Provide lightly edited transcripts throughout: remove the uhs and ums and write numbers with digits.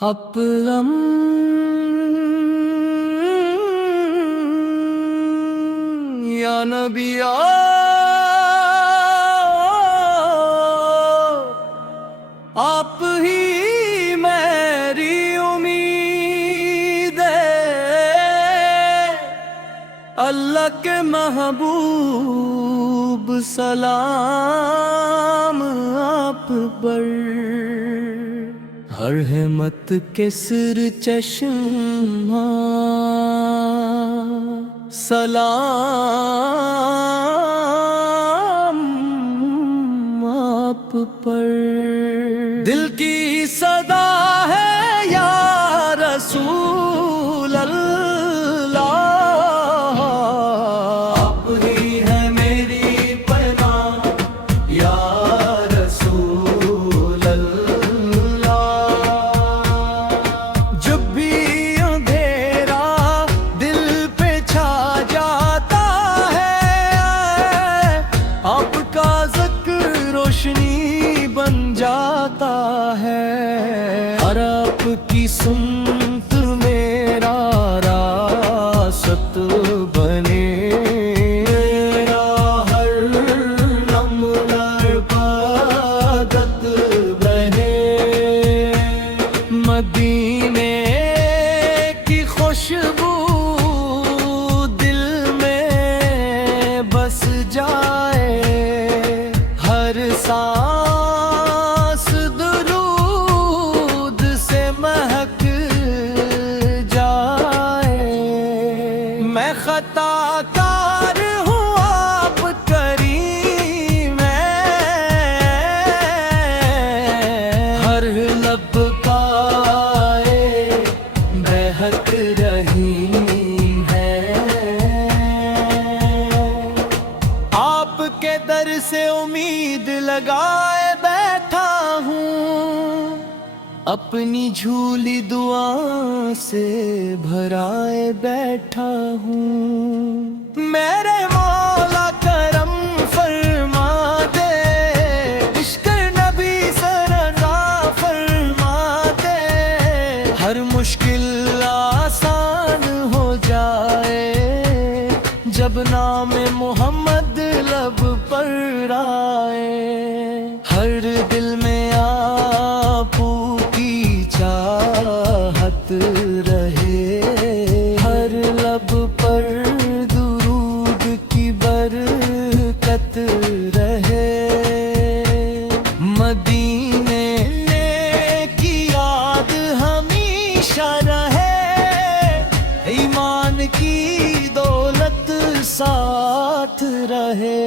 अपलम या नबिया आप ही मेरी उम्मीद है। अल्लाह के महबूब सलाम आप पर, हर हिम्मत के सिर चश्मा सलाम आप पर। दिल की सदा है या रसूल अल्लाह, आप ही है मेरी पनाह या रसूल अल्लाह। जब भी अंधेरा दिल पे छा जाता है, आपका ज़िक्र रोशनी बन जाता है। और आपकी सुनत मेरा रासत बने, मेरा हर लम्हा इबादत बने। मदीने की खुशबू दिल में बस जाए, हर सांस दुरूद से महक जाए। मैं खताकार हूँ आप करीम हैं, हर लब पाए बहक रही है। आपके दर से उम्मीद लगाए बैठा हूँ, अपनी झूली दुआ से भराए बैठा हूँ। मेरे मौला करम फरमा दे, इश्क नबी से रज़ा फरमा दे। हर मुश्किल आसान हो जाए जब नाम मोहम्मद लब पर आए। हर दिल में आपू की चाहत रहे, हर लब पर दुरूद की बरकत रहे। मदीने की याद हमेशा रहे, ईमान की दौलत साथ रहे।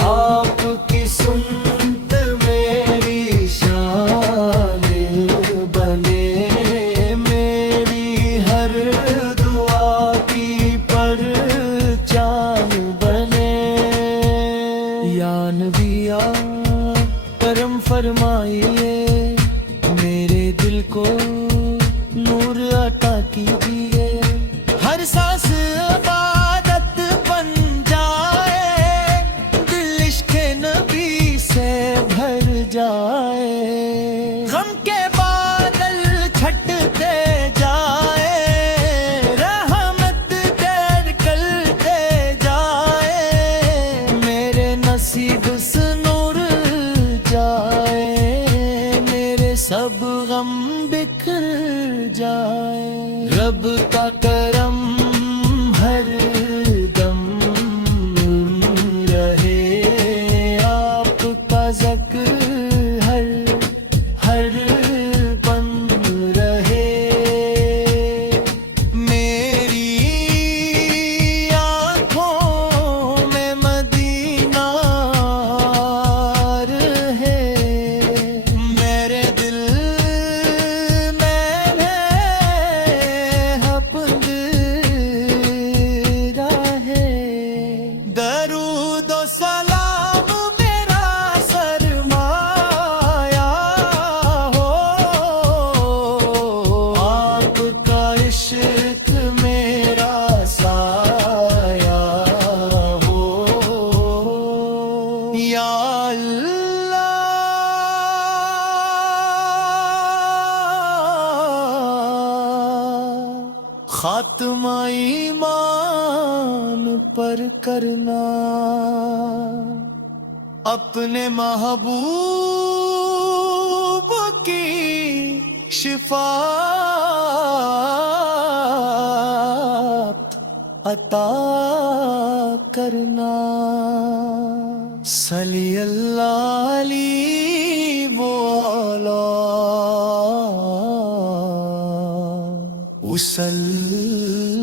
आपकी सुन्नत मेरी शान बने, मेरी हर दुआ की पहचान बने। या नबिया करम फरमाइए, मेरे दिल को नूर अता कीजिए। हर सांस इबादत बन जाए, दिल इश्क़ नबी से भर जाए। गम के बादल छटते जाए, रहमत देर करते जाए। मेरे नसीब से नूर जाए, मेरे सब गम बिखर जाए। रब का करम हर दम रहे, आपका ज़िक्र हर पल रहे। मेरी आँखों में मदीना रहे, मेरे दिल में है अपने خاتمہ ایمان پر کرنا، اپنے محبوب کی شفاعت عطا کرنا۔ صلی اللہ علیہ وآلہ وسلم۔